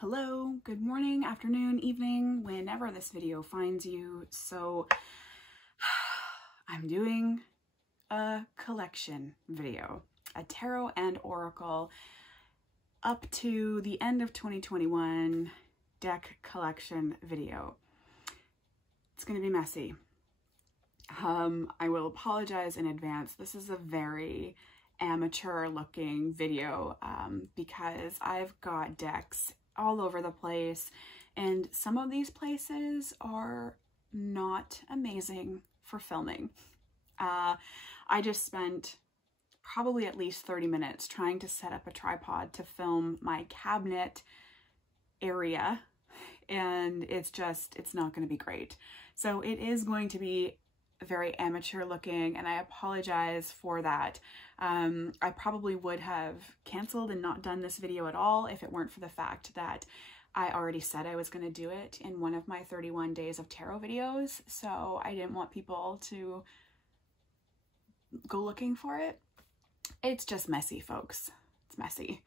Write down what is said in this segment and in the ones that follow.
Hello, good morning, afternoon, evening, whenever this video finds you. So I'm doing a collection video, a tarot and oracle up to the end of 2021 deck collection video. It's going to be messy. I will apologize in advance. This is a very amateur looking video because I've got decks all over the place, and some of these places are not amazing for filming. I just spent probably at least 30 minutes trying to set up a tripod to film my cabinet area, and it's not going to be great. So it is going to be very amateur looking, and I apologize for that. I probably would have canceled and not done this video at all if it weren't for the fact that I already said I was going to do it in one of my 31 days of tarot videos, so I didn't want people to go looking for it. It's just messy, folks. It's messy.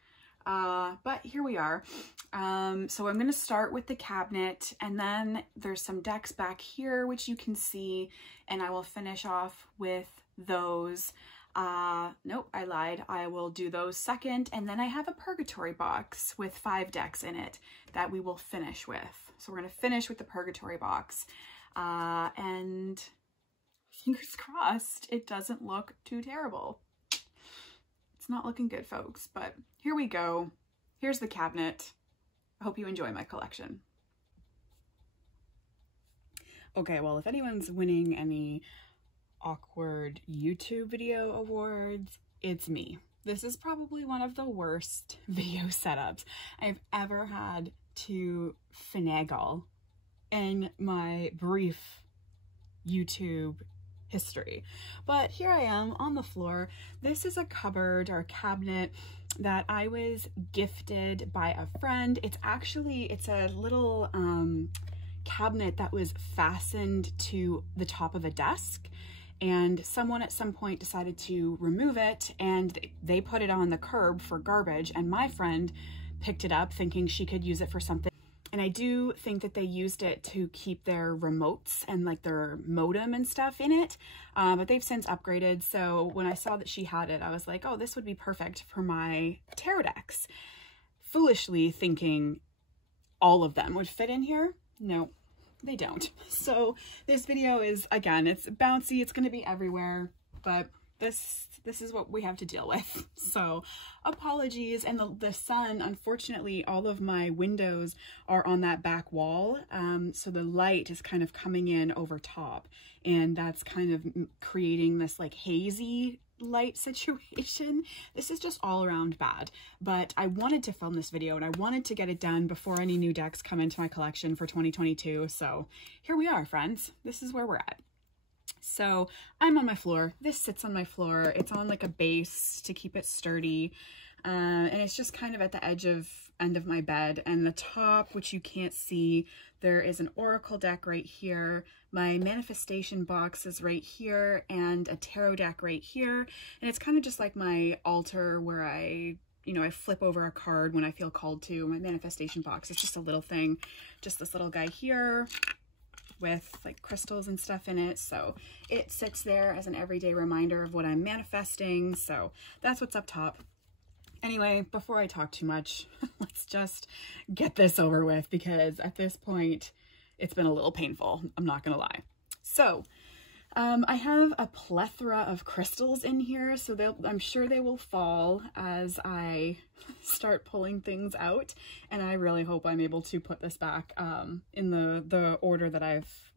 But here we are. So I'm going to start with the cabinet, and then there's some decks back here which you can see, and I will finish off with those. Nope, I lied. I will do those second, and then I have a Purgatory box with 5 decks in it that we will finish with. So we're going to finish with the Purgatory box, and fingers crossed it doesn't look too terrible. It's not looking good, folks, but here we go. Here's the cabinet. I hope you enjoy my collection. Okay, well, if anyone's winning any awkward YouTube video awards, it's me. This is probably one of the worst video setups I've ever had to finagle in my brief YouTube history. But here I am on the floor. This is a cupboard or a cabinet that I was gifted by a friend. It's a little cabinet that was fastened to the top of a desk, and someone at some point decided to remove it, and they put it on the curb for garbage, and my friend picked it up thinking she could use it for something. And I do think that they used it to keep their remotes and like their modem and stuff in it, but they've since upgraded. So when I saw that she had it, I was like, oh, this would be perfect for my tarot decks. Foolishly thinking all of them would fit in here. No, they don't. So this video is, again, it's bouncy, it's going to be everywhere, but this is what we have to deal with. So apologies. And the sun, unfortunately, all of my windows are on that back wall. So the light is kind of coming in over top, and that's kind of creating this like hazy light situation. This is just all around bad, but I wanted to film this video and I wanted to get it done before any new decks come into my collection for 2022. So here we are, friends. This is where we're at. So I'm on my floor. This sits on my floor. It's on like a base to keep it sturdy. And it's just kind of at the end of my bed, and the top, which you can't see, there is an oracle deck right here. My manifestation box is right here, and a tarot deck right here. And it's kind of just like my altar where I flip over a card when I feel called to. My manifestation box is just a little thing, just this little guy here with like crystals and stuff in it. So it sits there as an everyday reminder of what I'm manifesting. So that's what's up top. Anyway, before I talk too much, let's just get this over with, because at this point it's been a little painful, I'm not gonna lie. So I have a plethora of crystals in here, so I'm sure they will fall as I start pulling things out, and I really hope I'm able to put this back in the order that I've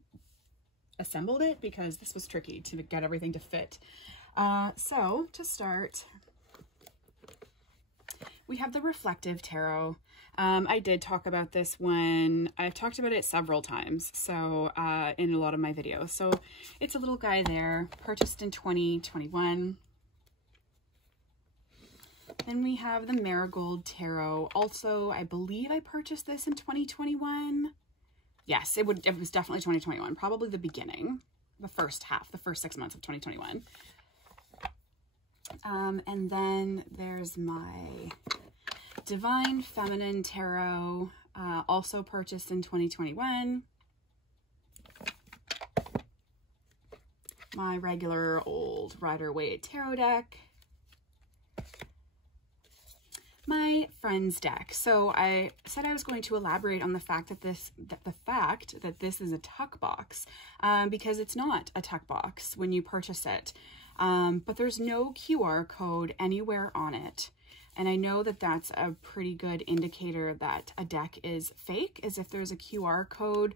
assembled it, because this was tricky to get everything to fit. So to start, we have the Reflective Tarot. I did talk about this one. I've talked about it several times, so in a lot of my videos. So it's a little guy there, purchased in 2021. Then we have the Marigold Tarot. Also, I believe I purchased this in 2021. Yes, it was definitely 2021, probably the beginning, the first 6 months of 2021. And then there's my Divine Feminine Tarot, also purchased in 2021. My regular old Rider-Waite tarot deck. My friend's deck. So I said I was going to elaborate on the fact that this is a tuck box, because it's not a tuck box when you purchase it. But there's no QR code anywhere on it. And I know that that's a pretty good indicator that a deck is fake, is if there's a QR code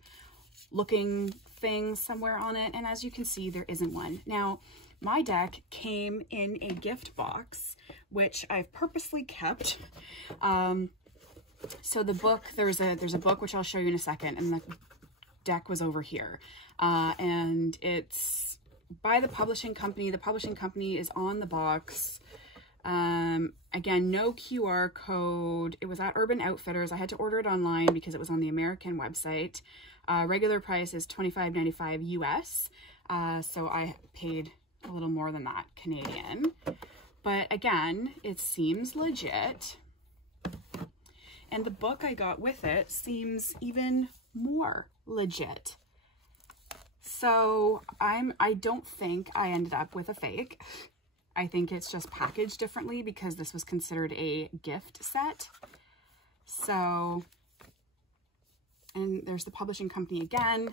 looking thing somewhere on it. And as you can see, there isn't one. Now, my deck came in a gift box, which I've purposely kept. So the book, there's a book, which I'll show you in a second, and the deck was over here. And it's by the publishing company. The publishing company is on the box. Again, no QR code. It was at Urban Outfitters. I had to order it online because it was on the American website. Regular price is $25.95 US. So I paid a little more than that Canadian. But again, it seems legit. And the book I got with it seems even more legit. So I don't think I ended up with a fake. I think it's just packaged differently because this was considered a gift set. So, and there's the publishing company again.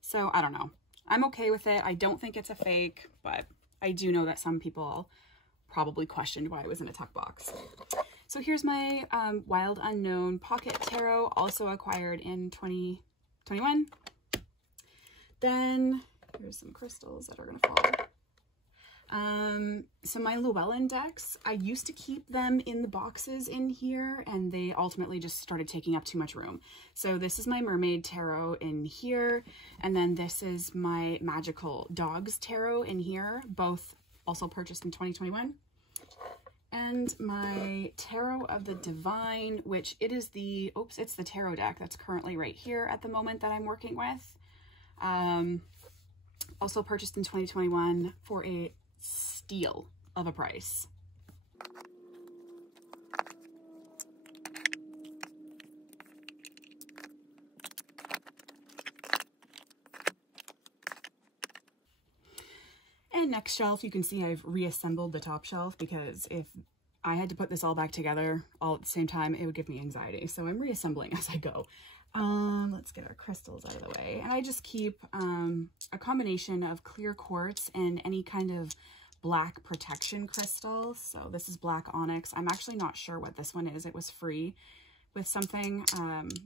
So I don't know. I'm okay with it. I don't think it's a fake, but I do know that some people probably questioned why it was in a tuck box. So here's my Wild Unknown Pocket Tarot, also acquired in 2021. Then here's some crystals that are going to fall. So my Llewellyn decks, I used to keep them in the boxes in here, and they ultimately just started taking up too much room. So this is my Mermaid Tarot in here, and then this is my Magical Dogs Tarot in here, both also purchased in 2021. And my Tarot of the Divine, which it is the, it's the tarot deck that's currently right here at the moment that I'm working with. Also purchased in 2021 for a steal of a price. And next shelf, you can see I've reassembled the top shelf because if I had to put this all back together all at the same time, it would give me anxiety. So I'm reassembling as I go. Let's get our crystals out of the way. And I just keep a combination of clear quartz and any kind of black protection crystal. So this is black onyx. I'm actually not sure what this one is. It was free with something,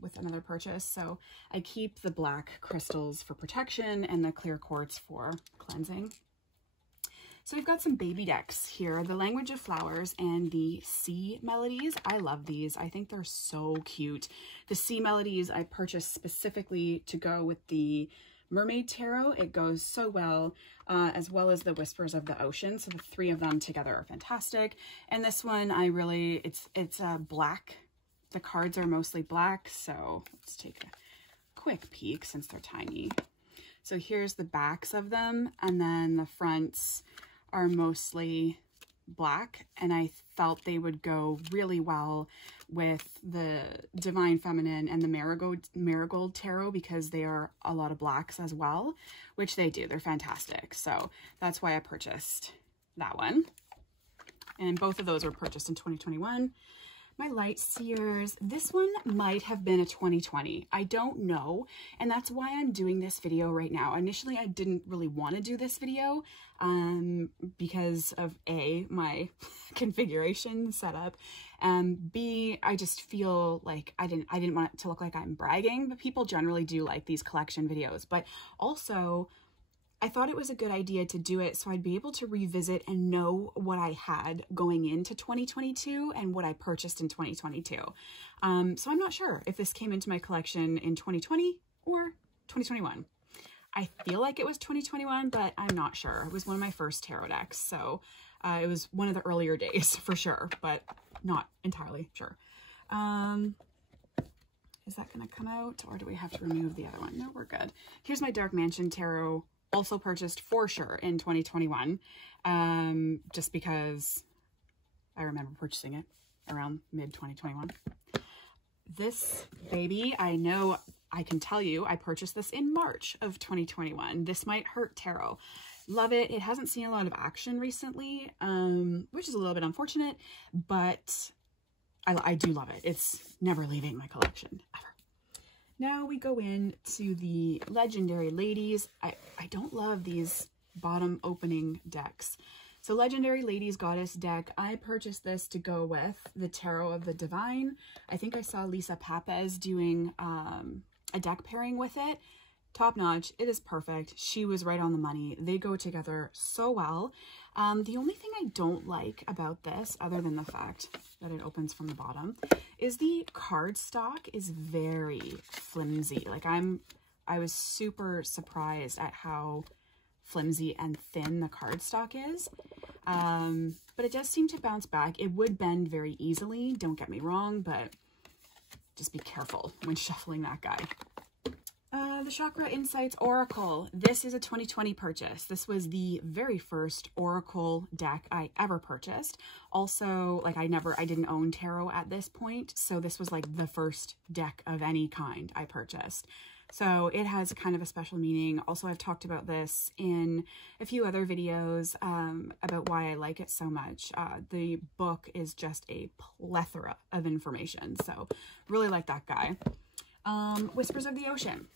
with another purchase. So I keep the black crystals for protection and the clear quartz for cleansing. So we've got some baby decks here, the Language of Flowers and the Sea Melodies. I love these. I think they're so cute. The Sea Melodies I purchased specifically to go with the Mermaid Tarot. It goes so well as the Whispers of the Ocean. So the three of them together are fantastic. And this one, I really, it's black. The cards are mostly black. So let's take a quick peek since they're tiny. So here's the backs of them, and then the fronts are mostly black, and I felt they would go really well with the Divine Feminine and the Marigold Tarot because they are a lot of blacks as well, which they do. They're fantastic. So that's why I purchased that one. And both of those were purchased in 2021. My Light Seers, this one might have been a 2020. I don't know, and that's why I'm doing this video right now. Initially, I didn't really want to do this video because of A, my configuration setup, and B, I just feel like I didn't want it to look like I'm bragging, but people generally do like these collection videos. But also, I thought it was a good idea to do it so I'd be able to revisit and know what I had going into 2022 and what I purchased in 2022. So I'm not sure if this came into my collection in 2020 or 2021. I feel like it was 2021, but I'm not sure. It was one of my first tarot decks, so it was one of the earlier days for sure, but not entirely sure. Is that going to come out, or do we have to remove the other one? No, we're good. Here's my Dark Mansion Tarot, also purchased for sure in 2021, just because I remember purchasing it around mid-2021. This baby, I know I can tell you, I purchased this in March of 2021. This Might Hurt Tarot. Love it. It hasn't seen a lot of action recently, which is a little bit unfortunate, but I do love it. It's never leaving my collection, ever. Now we go into the Legendary Ladies. I don't love these bottom opening decks. So Legendary Ladies Goddess deck, I purchased this to go with the Tarot of the Divine. I think I saw Lisa Papez doing a deck pairing with it. Top notch. It is perfect. She was right on the money. They go together so well. The only thing I don't like about this, other than the fact that it opens from the bottom, is the cardstock is very flimsy. Like I was super surprised at how flimsy and thin the cardstock is. But it does seem to bounce back. It would bend very easily, don't get me wrong, but just be careful when shuffling that guy. The Chakra Insights Oracle. This is a 2020 purchase. This was the very first Oracle deck I ever purchased. Also, like I didn't own tarot at this point, so this was like the first deck of any kind I purchased. So it has kind of a special meaning. Also, I've talked about this in a few other videos about why I like it so much. The book is just a plethora of information, so really like that guy. Whispers of the Ocean.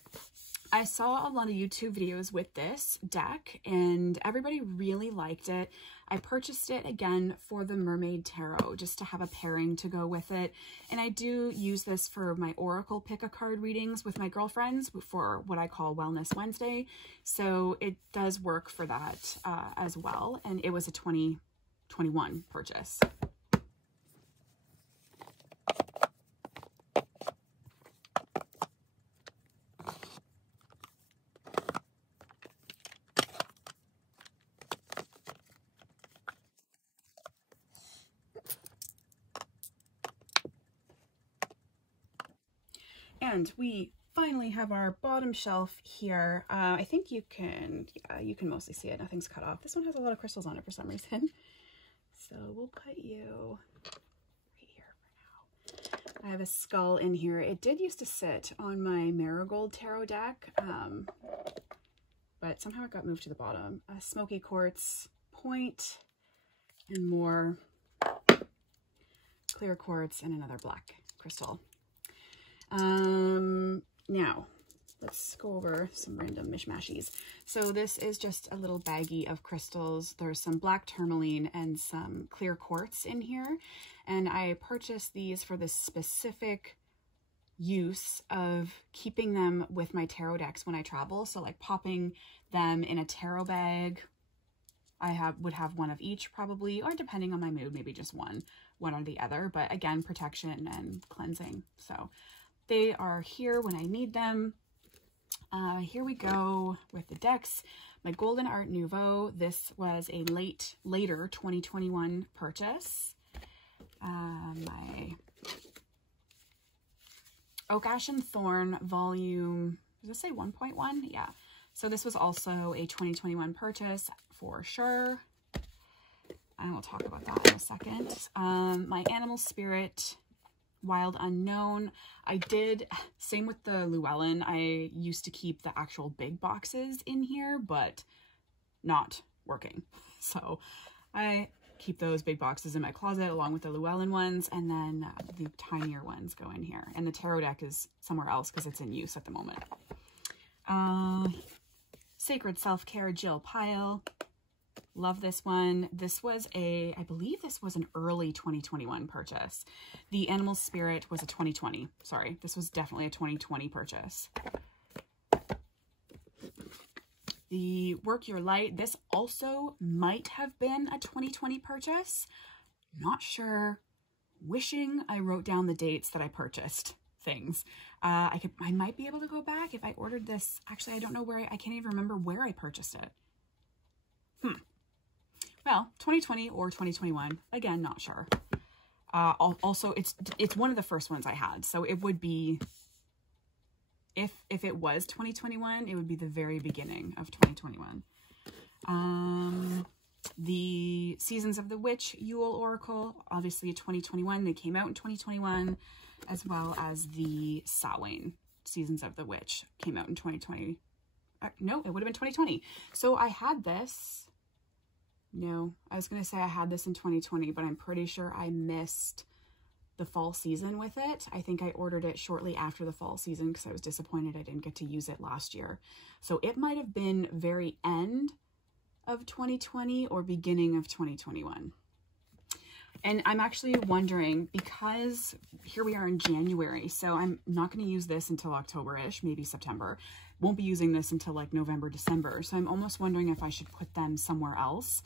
I saw a lot of YouTube videos with this deck and everybody really liked it. I purchased it again for the Mermaid Tarot just to have a pairing to go with it. And I do use this for my Oracle pick-a-card readings with my girlfriends for what I call Wellness Wednesday. So it does work for that as well. And it was a 2021 purchase. And we finally have our bottom shelf here. I think you can mostly see it. Nothing's cut off. This one has a lot of crystals on it for some reason. So we'll put you right here for now. I have a skull in here. It did used to sit on my Marigold Tarot deck, but somehow it got moved to the bottom. A smoky quartz point and more clear quartz and another black crystal. Now let's go over some random mishmashies. So this is just a little baggie of crystals. There's some black tourmaline and some clear quartz in here. And I purchased these for the specific use of keeping them with my tarot decks when I travel. So like popping them in a tarot bag. I would have one of each probably, or depending on my mood, maybe just one or the other. But again, protection and cleansing. So they are here when I need them. Here we go with the decks. My Golden Art Nouveau. This was a later 2021 purchase. My Oak Ash and Thorn volume, does it say 1.1? Yeah. So this was also a 2021 purchase for sure. And we'll talk about that in a second. My Animal Spirit Wild Unknown. I did, same with the Llewellyn, I used to keep the actual big boxes in here, but not working. So I keep those big boxes in my closet along with the Llewellyn ones, and then the tinier ones go in here. And the tarot deck is somewhere else because it's in use at the moment. Sacred Self-Care Jill Pyle. Love this one. This was I believe this was an early 2021 purchase. The Animal Spirit was a 2020. Sorry, this was definitely a 2020 purchase. The Work Your Light. This also might have been a 2020 purchase. Not sure. Wishing I wrote down the dates that I purchased things. I might be able to go back if I ordered this. Actually, I don't know where, I can't even remember where I purchased it. Well, 2020 or 2021, again, not sure. Also, it's one of the first ones I had, so it would be, if it was 2021, it would be the very beginning of 2021. The Seasons of the Witch Yule Oracle, obviously a 2021. They came out in 2021, as well as the Samhain Seasons of the Witch came out in 2020. No, it would have been 2020. So I had this. No, I was going to say I had this in 2020, but I'm pretty sure I missed the fall season with it. I think I ordered it shortly after the fall season because I was disappointed I didn't get to use it last year. So it might have been very end of 2020 or beginning of 2021. And I'm actually wondering, because here we are in January, so I'm not going to use this until October-ish, maybe September. Won't be using this until like November, December. So I'm almost wondering if I should put them somewhere else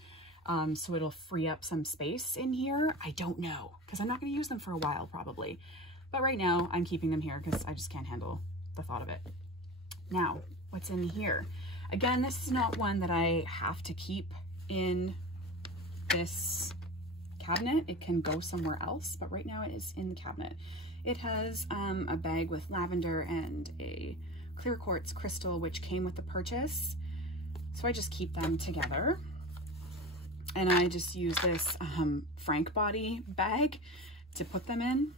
so it'll free up some space in here. I don't know, because I'm not going to use them for a while probably. But right now I'm keeping them here because I just can't handle the thought of it. Now, what's in here? Again, this is not one that I have to keep in this cabinet. It can go somewhere else, but right now it is in the cabinet. It has a bag with lavender and a clear quartz crystal, which came with the purchase. So I just keep them together. And I just use this Frank body bag to put them in.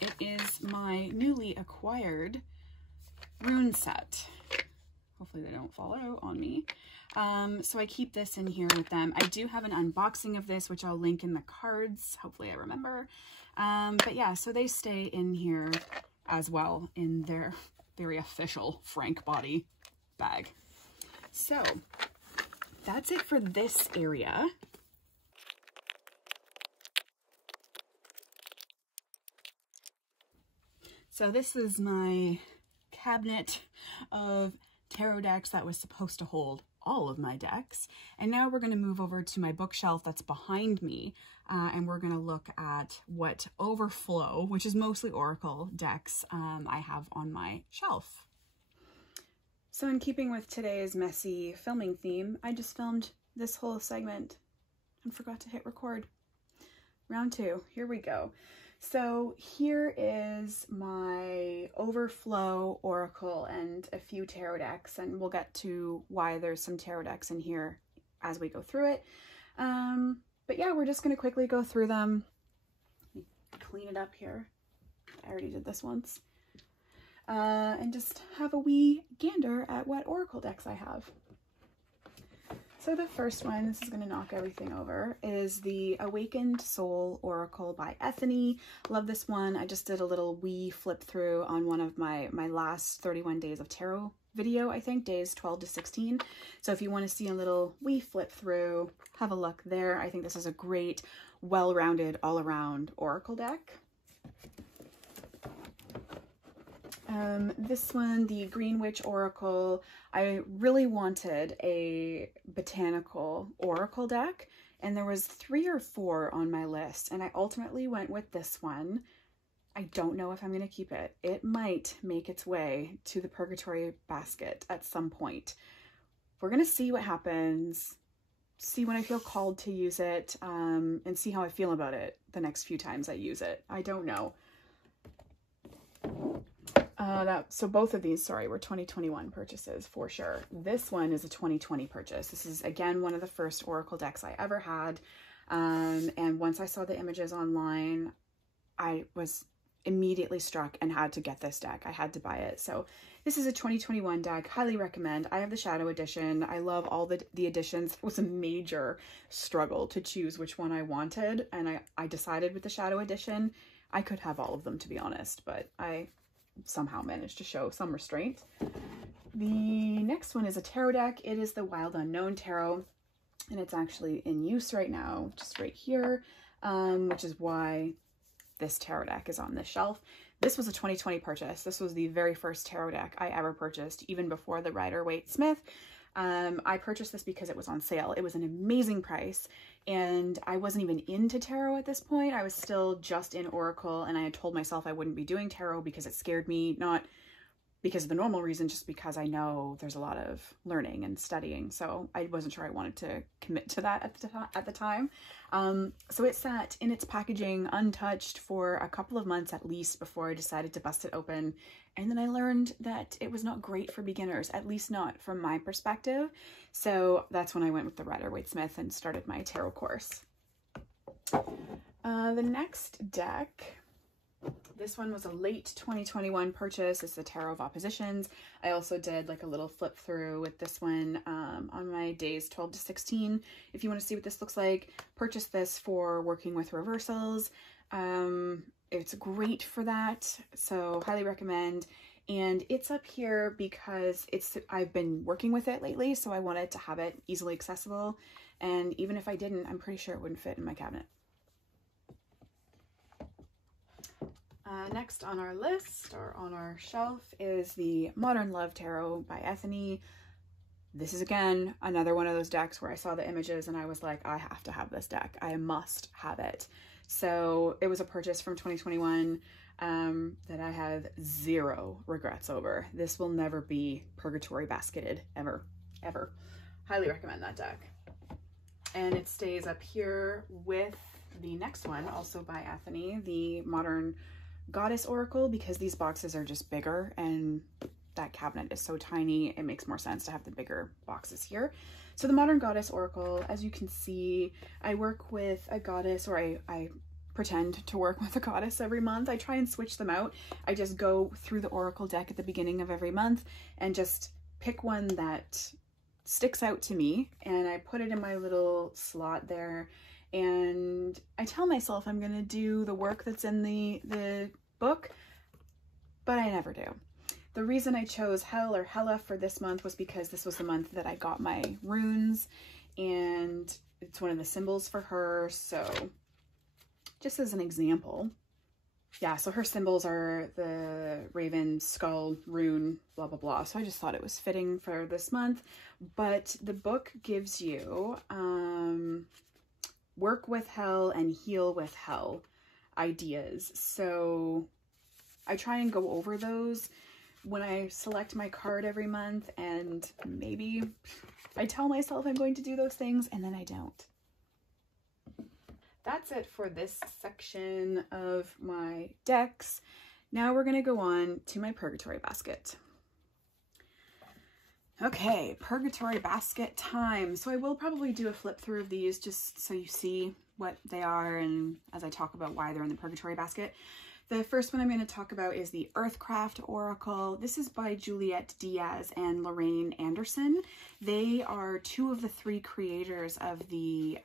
It is my newly acquired rune set. Hopefully they don't fall out on me. So I keep this in here with them. I do have an unboxing of this, which I'll link in the cards. Hopefully I remember. But yeah, so they stay in here as well in their very official Frank body bag. So that's it for this area. So this is my cabinet of tarot decks that was supposed to hold all of my decks. And now we're going to move over to my bookshelf that's behind me, and we're going to look at what overflow, which is mostly Oracle decks, I have on my shelf. So in keeping with today's messy filming theme, I just filmed this whole segment and forgot to hit record. Round 2, here we go. So here is my overflow Oracle and a few tarot decks, and we'll get to why there's some tarot decks in here as we go through it. But yeah, we're just going to quickly go through them. Let me clean it up here. I already did this once. And just have a wee gander at what Oracle decks I have. So the first one, this is going to knock everything over, is the Awakened Soul Oracle by Ethany. Love this one. I just did a little wee flip through on one of my last 31 days of tarot video, I think, days 12 to 16. So if you want to see a little wee flip through, have a look there. I think this is a great, well-rounded, all-around Oracle deck. This one, the Green Witch Oracle, I really wanted a botanical Oracle deck, and there was 3 or 4 on my list, and I ultimately went with this one. I don't know if I'm going to keep it. It might make its way to the Purgatory Basket at some point. We're going to see what happens, see when I feel called to use it, and see how I feel about it the next few times I use it. I don't know. So both of these, sorry, were 2021 purchases for sure. This one is a 2020 purchase. This is, again, one of the first Oracle decks I ever had. And once I saw the images online, I was immediately struck and had to get this deck. I had to buy it. So this is a 2021 deck. Highly recommend. I have the Shadow Edition. I love all the editions. It was a major struggle to choose which one I wanted. And I decided with the Shadow Edition. I could have all of them, to be honest, but I somehow managed to show some restraint. The next one is a tarot deck. It is the Wild Unknown Tarot, and it's actually in use right now, just right here, which is why this tarot deck is on this shelf. This was a 2020 purchase. This was the very first tarot deck I ever purchased, even before the Rider-Waite-Smith. I purchased this because it was on sale. It was an amazing price, and I wasn't even into tarot at this point. I was still just in Oracle, and I had told myself I wouldn't be doing tarot because it scared me, not because the normal reason, just because I know there's a lot of learning and studying. So I wasn't sure I wanted to commit to that at the time. So it sat in its packaging untouched for a couple of months at least before I decided to bust it open. And then I learned that it was not great for beginners, at least not from my perspective. So that's when I went with the Rider-Waite-Smith and started my tarot course. The next deck, this one was a late 2021 purchase. It's the Tarot of Oppositions. I also did like a little flip through with this one on my days 12 to 16. If you want to see what this looks like, purchase this for working with reversals. It's great for that, so highly recommend. And it's up here because I've been working with it lately, so I wanted to have it easily accessible. And even if I didn't, I'm pretty sure it wouldn't fit in my cabinet. Next on our list, or on our shelf, is the Modern Love Tarot by Ethany. This is, again, another one of those decks where I saw the images and I was like, I have to have this deck. I must have it. So it was a purchase from 2021 that I have zero regrets over. This will never be Purgatory Basketed, ever, ever. Highly recommend that deck. And it stays up here with the next one, also by Ethany, the Modern Goddess Oracle, because these boxes are just bigger and that cabinet is so tiny, it makes more sense to have the bigger boxes here. So the Modern Goddess Oracle, as you can see, I work with a goddess, or I pretend to work with a goddess every month. I try and switch them out. I just go through the Oracle deck at the beginning of every month and just pick one that sticks out to me, and I put it in my little slot there, and I tell myself I'm going to do the work that's in the book, but I never do. The reason I chose Hel or Hela for this month was because this was the month that I got my runes, and it's one of the symbols for her. So just as an example, yeah, so her symbols are the raven, skull, rune, blah, blah, blah. So I just thought it was fitting for this month. But the book gives you work with Hel and heal with Hel ideas. So I try and go over those when I select my card every month, and maybe I tell myself I'm going to do those things and then I don't. That's it for this section of my decks. Now we're going to go on to my Purgatory Basket. Okay, Purgatory Basket time. So I will probably do a flip through of these just so you see what they are, and as I talk about why they're in the Purgatory Basket. The first one I'm going to talk about is the Earthcraft Oracle. This is by Juliette Diaz and Lorraine Anderson. They are two of the three creators of the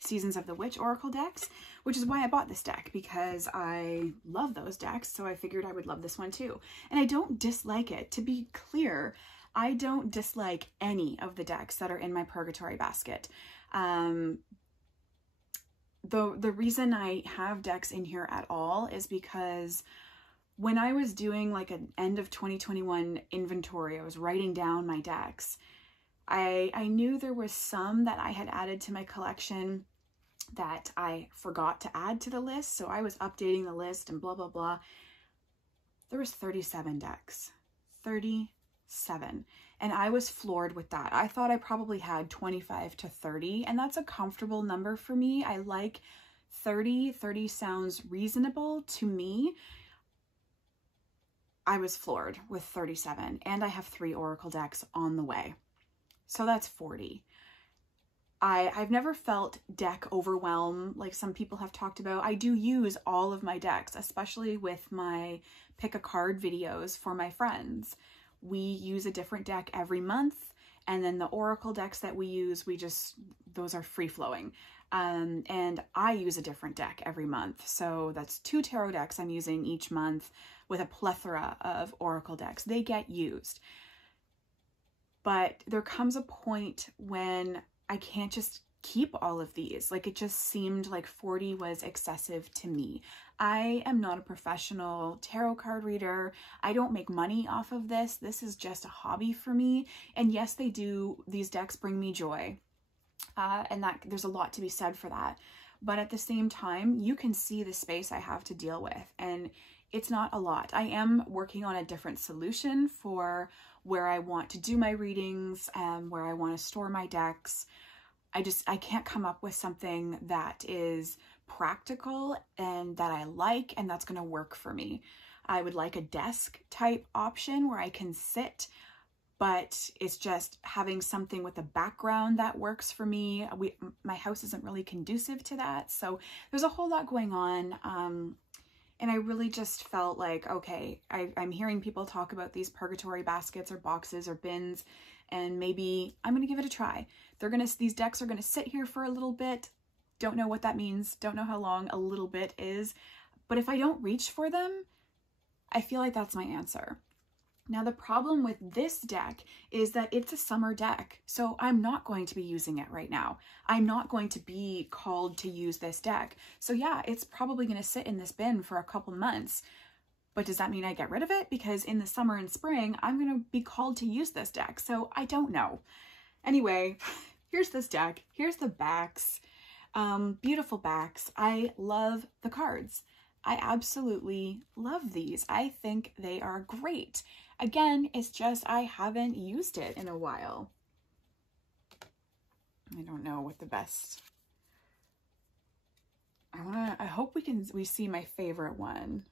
Seasons of the Witch Oracle decks, which is why I bought this deck, because I love those decks, so I figured I would love this one too. And I don't dislike it. To be clear, I don't dislike any of the decks that are in my Purgatory Basket. The reason I have decks in here at all is because when I was doing like an end of 2021 inventory, I was writing down my decks. I knew there was some that I had added to my collection that I forgot to add to the list, so I was updating the list and blah, blah, blah. There was 37 decks. 37. And I was floored with that. I thought I probably had 25 to 30, and that's a comfortable number for me. I like 30. 30 sounds reasonable to me. I was floored with 37, and I have 3 Oracle decks on the way. So that's 40. I've never felt deck overwhelm like some people have talked about. I do use all of my decks, especially with my pick a card videos for my friends. We use a different deck every month, and then the Oracle decks that we use, those are free-flowing. And I use a different deck every month. So that's 2 tarot decks I'm using each month with a plethora of Oracle decks. They get used. But there comes a point when I can't just keep all of these. Like, it just seemed like 40 was excessive to me. I am not a professional tarot card reader. I don't make money off of this. This is just a hobby for me. And yes, these decks bring me joy. And that there's a lot to be said for that. But at the same time, you can see the space I have to deal with. And It's not a lot. I am working on a different solution for where I want to do my readings and where I want to store my decks. I can't come up with something that is practical and that I like and that's going to work for me. I would like a desk type option where I can sit, but it's just having something with a background that works for me. My house isn't really conducive to that. So there's a whole lot going on. And I really just felt like, okay, I'm hearing people talk about these purgatory baskets or boxes or bins, and maybe I'm going to give it a try. These decks are going to sit here for a little bit. Don't know what that means. Don't know how long a little bit is. But if I don't reach for them, I feel like that's my answer. Now, the problem with this deck is that it's a summer deck, so I'm not going to be using it right now. I'm not going to be called to use this deck. So yeah, it's probably going to sit in this bin for a couple months. But does that mean I get rid of it? Because in the summer and spring, I'm going to be called to use this deck. So I don't know. Anyway, here's this deck. Here's the backs. Beautiful backs. I love the cards. I absolutely love these. I think they are great. Again, it's just I haven't used it in a while. I don't know what the best. I hope we see my favorite one.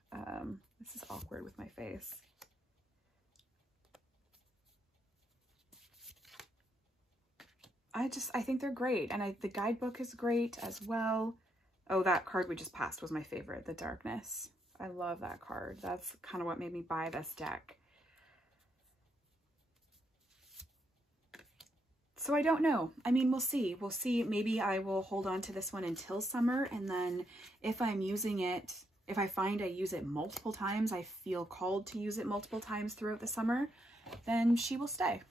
This is awkward with my face. I think they're great. And the guidebook is great as well. Oh, that card we just passed was my favorite, the Darkness. I love that card. That's kind of what made me buy this deck. So I don't know. I mean, we'll see. We'll see. Maybe I will hold on to this one until summer. And then if I'm using it, if I find I use it multiple times, I feel called to use it multiple times throughout the summer, then she will stay.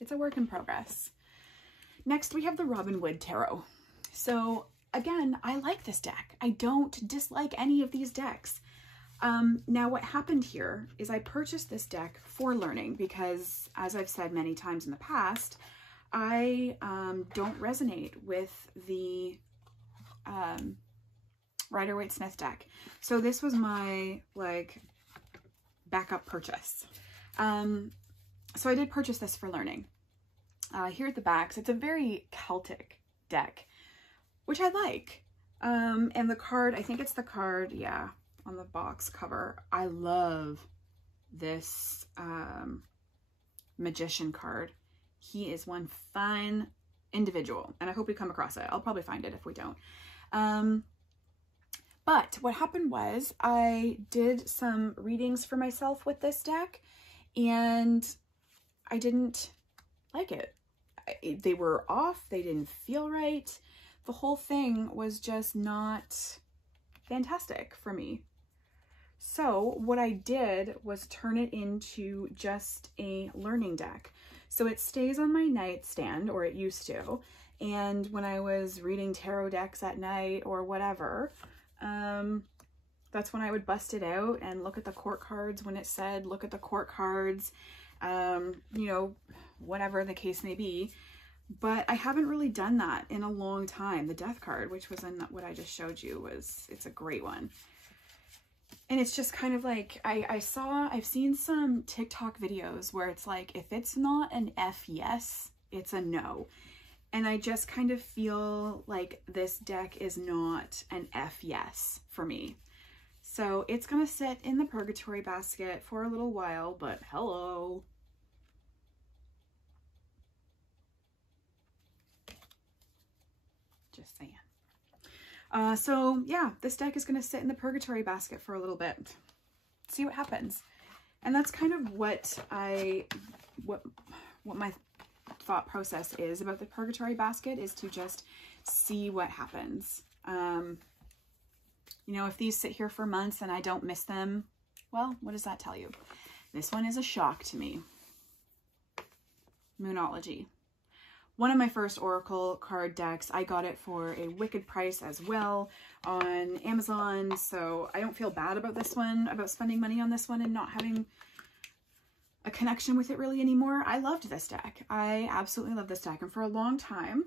It's a work in progress. Next, we have the Robin Wood Tarot. So again, I like this deck. I don't dislike any of these decks. Now what happened here is I purchased this deck for learning because, as I've said many times in the past, I don't resonate with the Rider-Waite-Smith deck. So this was my backup purchase. So I did purchase this for learning. Here at the backs, it's a very Celtic deck, which I like. And the card, I think it's the card, yeah, on the box cover. I love this Magician card. He is one fine individual, and I hope we come across it. I'll probably find it if we don't. But what happened was I did some readings for myself with this deck, and I didn't like it. They were off. They didn't feel right. The whole thing was just not fantastic for me. So what I did was turn it into just a learning deck. So it stays on my nightstand, or it used to. And when I was reading tarot decks at night or whatever, that's when I would bust it out and look at the court cards when it said, look at the court cards, you know, whatever the case may be. But I haven't really done that in a long time. The Death card, which was in what I just showed you, it's a great one. And it's just kind of like, I've seen some TikTok videos where it's like, if it's not an F yes, it's a no. And I just kind of feel like this deck is not an F yes for me. So it's going to sit in the Purgatory Basket for a little while, but hello. Just saying. So yeah, this deck is going to sit in the Purgatory Basket for a little bit. See what happens. And that's kind of what my thought process is about the Purgatory Basket, is to just see what happens. You know, if these sit here for months and I don't miss them, well, what does that tell you? This one is a shock to me. Moonology. One of my first Oracle card decks. I got it for a wicked price as well on Amazon, so I don't feel bad about this one, about spending money on this one and not having a connection with it really anymore. I loved this deck. I absolutely love this deck, and for a long time,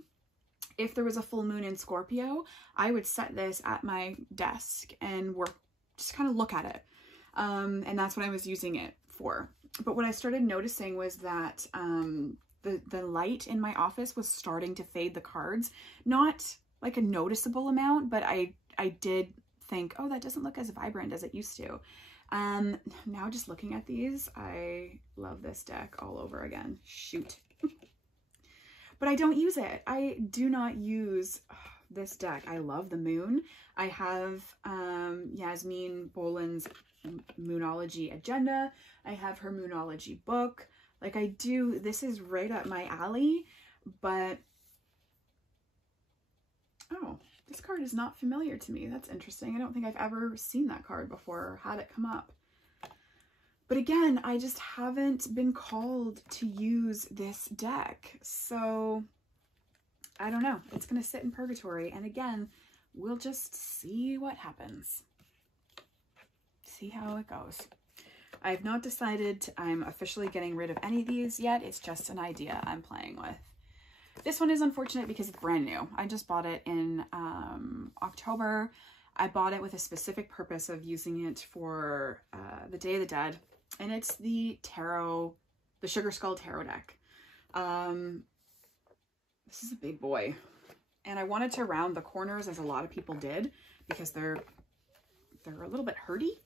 if there was a full moon in Scorpio, I would set this at my desk and work kind of look at it. And that's what I was using it for. But what I started noticing was that the light in my office was starting to fade the cards. Not like a noticeable amount, but I did think, oh, that doesn't look as vibrant as it used to. Now just looking at these, I love this deck all over again. Shoot. But I don't use it. I do not use this deck. I love the moon. I have Yasmin Boland's Moonology agenda. I have her Moonology book. Like I do, this is right up my alley, but oh, this card is not familiar to me. That's interesting. I don't think I've ever seen that card before or had it come up. But again, I just haven't been called to use this deck. So I don't know. It's going to sit in purgatory. And again, we'll just see what happens. See how it goes. I've not decided I'm officially getting rid of any of these yet. It's just an idea I'm playing with. This one is unfortunate because it's brand new. I just bought it in October. I bought it with a specific purpose of using it for the Day of the Dead. And it's the tarot, the Sugar Skull Tarot deck. This is a big boy. And I wanted to round the corners as a lot of people did because they're a little bit hurty.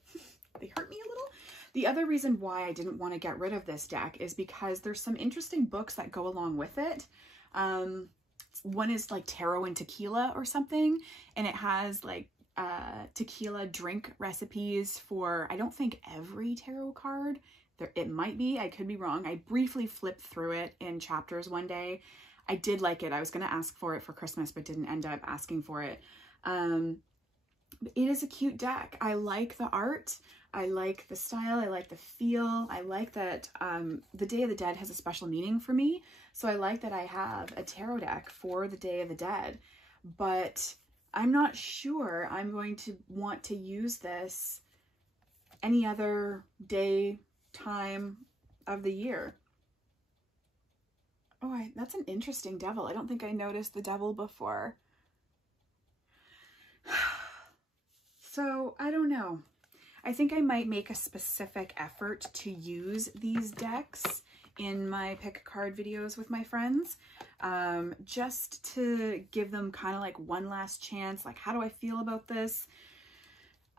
They hurt me a little. The other reason why I didn't want to get rid of this deck is because there's some interesting books that go along with it. One is like Tarot and Tequila or something, and it has like tequila drink recipes for, I don't think every tarot card. It might be, I could be wrong. I briefly flipped through it in chapters one day. I did like it. I was going to ask for it for Christmas, but didn't end up asking for it. It is a cute deck. I like the art. I like the style. I like the feel. I like that the Day of the Dead has a special meaning for me. So I like that I have a tarot deck for the Day of the Dead. But I'm not sure I'm going to want to use this any other day, time of the year. Oh, that's an interesting devil. I don't think I noticed the devil before. So, I don't know. I think I might make a specific effort to use these decks in my pick a card videos with my friends, just to give them kind of like one last chance. Like, how do I feel about this?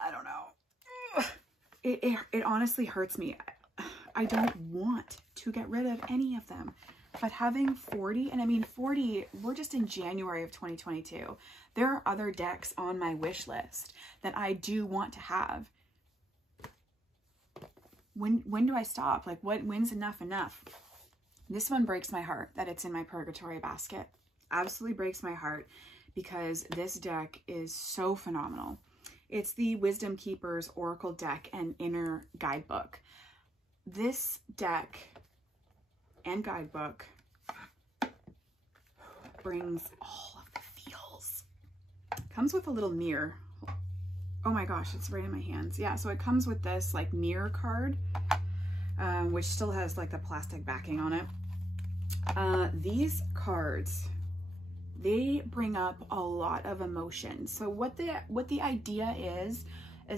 I don't know. It honestly hurts me. I don't want to get rid of any of them. But having 40, and I mean 40, we're just in January of 2022. There are other decks on my wish list that I do want to have. When do I stop? Like, when's enough? This one breaks my heart that it's in my Purgatory Basket. Absolutely breaks my heart because this deck is so phenomenal. It's the Wisdom Keeper's Oracle deck and Inner Guidebook. This deck and Guidebook brings all of the feels. Comes with a little mirror. Oh my gosh, it's right in my hands. Yeah, so it comes with this like mirror card, which still has like the plastic backing on it. These cards, they bring up a lot of emotion. So what the idea is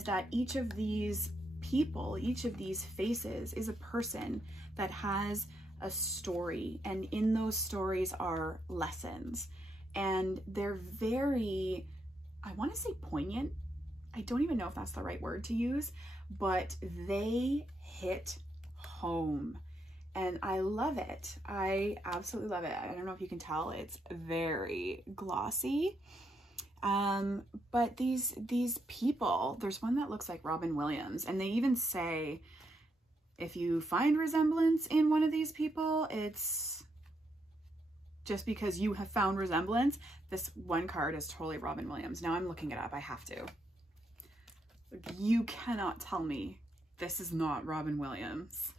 that each of these people, each of these faces is a person that has a story, and in those stories are lessons, and they're very, I want to say poignant. I don't even know if that's the right word to use, but they hit home and I love it. I absolutely love it. I don't know if you can tell, it's very glossy. But these people, there's one that looks like Robin Williams, and they even say, if you find resemblance in one of these people, it's just because you have found resemblance. This one card is totally Robin Williams. Now I'm looking it up. I have to. You cannot tell me this is not Robin Williams.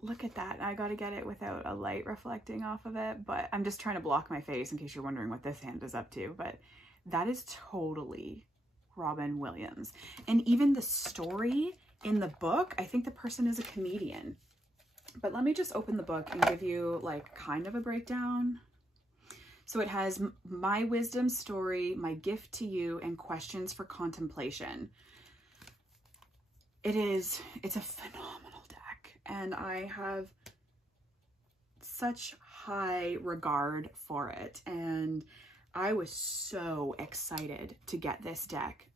Look at that. I got to get it without a light reflecting off of it, but I'm just trying to block my face in case you're wondering what this hand is up to. But that is totally Robin Williams. And even the story in the book, I think the person is a comedian. But let me just open the book and give you like kind of a breakdown. So it has my wisdom story, my gift to you, and questions for contemplation. It's a phenomenal deck, and I have such high regard for it, and I was so excited to get this deck.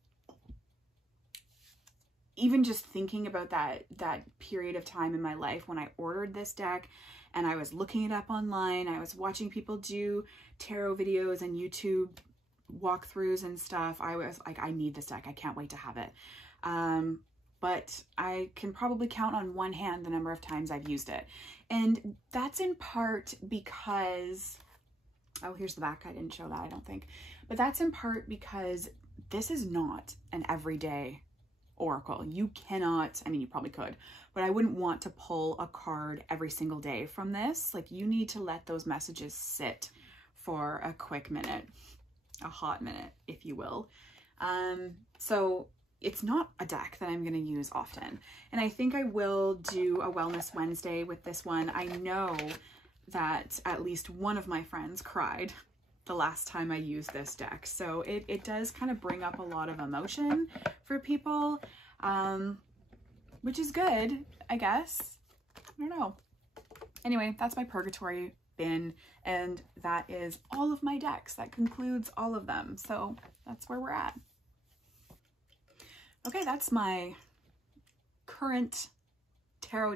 Even just thinking about that period of time in my life when I ordered this deck and I was looking it up online, I was watching people do tarot videos and YouTube walkthroughs and stuff, I was like, I need this deck. I can't wait to have it. But I can probably count on one hand the number of times I've used it. And that's in part because, oh, here's the back. I didn't show that, I don't think. But that's in part because this is not an everyday oracle. You cannot, I mean, you probably could, but I wouldn't want to pull a card every single day from this. Like, you need to let those messages sit for a quick minute, a hot minute, if you will. So it's not a deck that I'm going to use often. And I think I will do a Wellness Wednesday with this one. I know that at least one of my friends cried the last time I used this deck. So it does kind of bring up a lot of emotion for people, which is good, I guess. I don't know. Anyway, that's my Purgatory bin, and that is all of my decks. That concludes all of them. So that's where we're at. Okay, that's my current tarot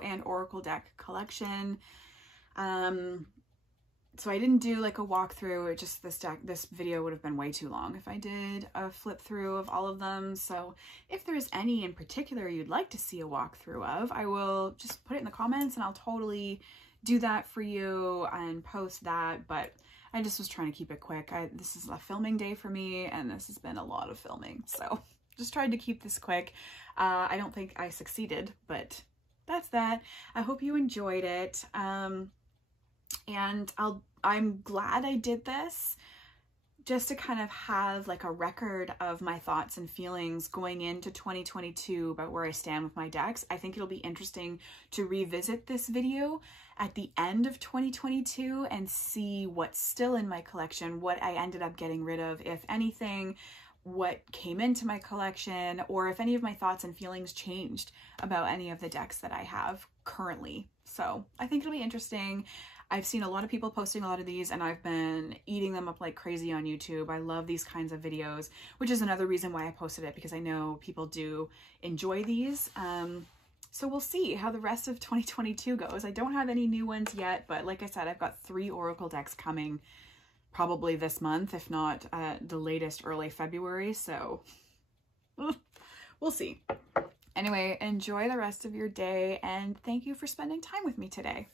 and oracle deck collection. So I didn't do like a walkthrough. It just, this video would have been way too long if I did a flip through of all of them. So if there's any in particular you'd like to see a walkthrough of, I will just put it in the comments and I'll totally do that for you and post that. But I just was trying to keep it quick. This is a filming day for me, and this has been a lot of filming. So just tried to keep this quick. I don't think I succeeded, but that's that. I hope you enjoyed it. And I'm glad I did this just to kind of have like a record of my thoughts and feelings going into 2022 about where I stand with my decks. I think it'll be interesting to revisit this video at the end of 2022 and see what's still in my collection, what I ended up getting rid of, if anything, what came into my collection, or if any of my thoughts and feelings changed about any of the decks that I have currently. So I think it'll be interesting. I've seen a lot of people posting a lot of these, and I've been eating them up like crazy on YouTube. I love these kinds of videos, which is another reason why I posted it, because I know people do enjoy these. So we'll see how the rest of 2022 goes. I don't have any new ones yet, but like I said, I've got 3 oracle decks coming probably this month, if not the latest early February. So we'll see. Anyway, enjoy the rest of your day, and thank you for spending time with me today.